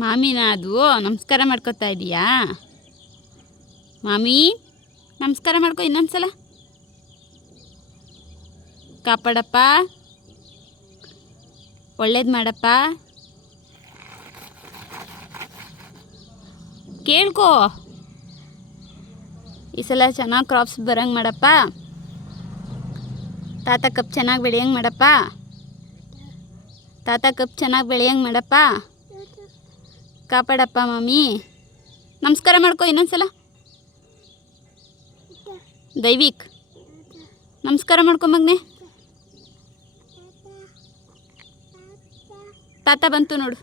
ಮಾಮಿನ ಅದು ನಮಸ್ಕಾರ ಮಾಡ್ಕೊತಾ ಇದೀಯಾ ಮಾಮಿ? ನಮಸ್ಕಾರ ಮಾಡ್ಕೊ ಇನ್ನೊಂದ್ಸಲ. ಕಾಪಾಡಪ್ಪ, ಒಳ್ಳೇದು ಮಾಡಪ್ಪ, ಕೇಳ್ಕೊ. ಈ ಸಲ ಚೆನ್ನಾಗಿ ಕ್ರಾಪ್ಸ್ ಬರಂಗೆ ಮಾಡಪ್ಪ. ತಾತ ಕಪ್ ಚೆನ್ನಾಗಿ ಬೆಳೆಯಂಗೆ ಮಾಡಪ್ಪ. ತಾತ ಕಪ್ ಚೆನ್ನಾಗಿ ಬೆಳೆಯಂಗೆ ಮಾಡಪ್ಪ. ಕಾಪಾಡಪ್ಪ ಮಾಮಿ. ನಮಸ್ಕಾರ ಮಾಡ್ಕೊ ಇನ್ನೊಂದ್ಸಲ. ದೈವಿಕ್ ನಮಸ್ಕಾರ ಮಾಡ್ಕೊ ಮಗನೆ. ತಾತ ಬಂತು ನೋಡು.